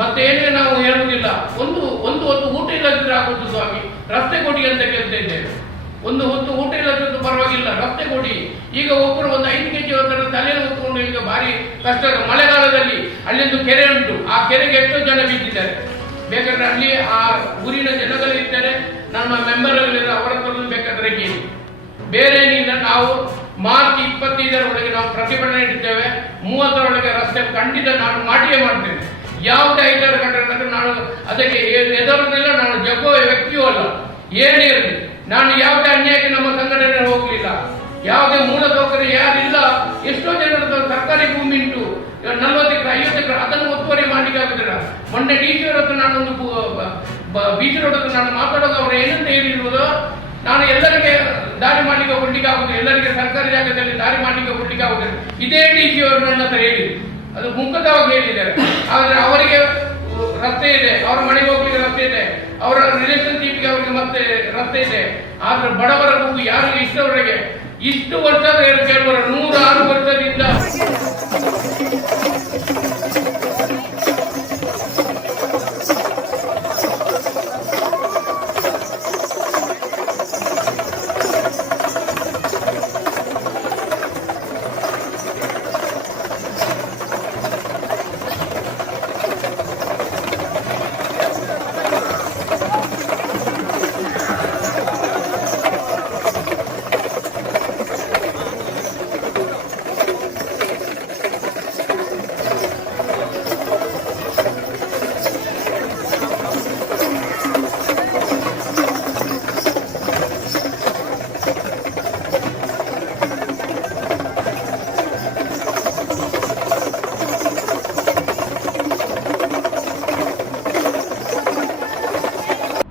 ಮತ್ತೇನೇ ನಾವು ಹೇಳುವುದಿಲ್ಲ. ಒಂದು ಹೊತ್ತು ಊಟ ಇಲ್ಲದಿದ್ರೆ ಆಗುವುದು ಸ್ವಾಮಿ, ರಸ್ತೆ ಕೊಡಿ ಅಂತ ಕೇಳ್ತಾ ಇದ್ದೇವೆ. ಒಂದು ಹೊತ್ತು ಊಟ ಇಲ್ಲದಿದ್ದು ಪರವಾಗಿಲ್ಲ, ರಸ್ತೆ ಕೊಡಿ. ಈಗ ಒಬ್ಬರು ಒಂದು 5 ಕೆಜಿ ತಲೆಯನ್ನು ಹೊತ್ಕೊಂಡು ಈಗ ಭಾರಿ ಕಷ್ಟ. ಮಳೆಗಾಲದಲ್ಲಿ ಅಲ್ಲೊಂದು ಕೆರೆ ಉಂಟು, ಆ ಕೆರೆಗೆ ಎಷ್ಟೋ ಜನ ಬಿದ್ದಿದ್ದಾರೆ. ಬೇಕಾದ್ರೆ ಅಲ್ಲಿ ಆ ಊರಿನ ಜನಗಳಿದ್ದಾರೆ, ನಮ್ಮ ಮೆಂಬರ್ಗಳಿದ್ದಾರೆ, ಅವರ ಹತ್ರ ಬೇಕಾದ್ರೆ ಕೇಳಿ. ಬೇರೆ ಏನಿಲ್ಲ. ನಾವು ಮಾರ್ಚ್ 25ರೊಳಗೆ ನಾವು ಪ್ರತಿಭಟನೆ ಇಡ್ತೇವೆ. 30ರೊಳಗೆ ರಸ್ತೆ ಖಂಡಿತ ನಾನು ಮಾಡಿಯೇ ಮಾಡ್ತೇನೆ. ಯಾವುದೇ 5 ಗಂಟೆ ನಾನು ಅದಕ್ಕೆ ಎದುರುದಿಲ್ಲ. ನಾನು ಜಗ್ಗುವ ವ್ಯಕ್ತಿಯೂ ಅಲ್ಲ, ಏನೇ ಇರಲಿ. ನಾನು ಯಾವುದೇ ಅನ್ಯಾಯಕ್ಕೆ ನಮ್ಮ ಸಂಘಟನೆ ಹೋಗಲಿಲ್ಲ. ಯಾವುದೇ ಮೂಲಸೌಕರ್ಯ ಯಾರಿಲ್ಲ. ಎಷ್ಟೋ ಜನರ ಸರ್ಕಾರಿ ಭೂಮಿ ಉಂಟು, 40 ಎಕರೆ 50 ಎಕರೆ, ಅದನ್ನು ಒತ್ತುವರಿ ಮಾಡಲಿಕ್ಕೆ ಆಗುದಿಲ್ಲ. ಮೊನ್ನೆ ಡಿ ಸಿ ಹತ್ರ ನಾನೊಂದು ಬೀಚ್ ರೋಡ್ ಹತ್ರ ನಾನು ಮಾತಾಡೋದು, ಅವರು ಏನಂತ ಹೇಳಿರುವುದು, ನಾನು ಎಲ್ಲರಿಗೆ ದಾರಿ ಮಾಡಲಿಕ್ಕೆ ಕೊಡ್ಲಿಕ್ಕೆ ಆಗುದಿಲ್ಲ, ಎಲ್ಲರಿಗೆ ಸರ್ಕಾರಿ ಜಾಗದಲ್ಲಿ ದಾರಿ ಮಾಡಲಿಕ್ಕೆ ಕೊಡ್ಲಿಕ್ಕೆ ಆಗುದಿಲ್ಲ. ಇದೇ ಡಿ ಸಿ ಅವರು ನನ್ನ ಹತ್ರ ಹೇಳಿ, ಅದು ಮುಖದವಾಗಿ ಹೇಳಿದ್ದಾರೆ. ಆದರೆ ಅವರಿಗೆ ರಸ್ತೆ ಇದೆ, ಅವರ ಮನೆಗೆ ಹೋಗ್ಲಿಕ್ಕೆ ರಸ್ತೆ ಇದೆ, ಅವರ ರಿಲೇಷನ್ಶಿಪ್ಗೆ ಅವರಿಗೆ ಮತ್ತೆ ರಸ್ತೆ ಇದೆ. ಆದ್ರೆ ಬಡವರ ಗುಂಪು ಯಾರಿಗೆ ಇಷ್ಟವರೆಗೆ ಇಷ್ಟು ವರ್ಷದ ಕೆಲವರು 106 ವರ್ಷದಿಂದ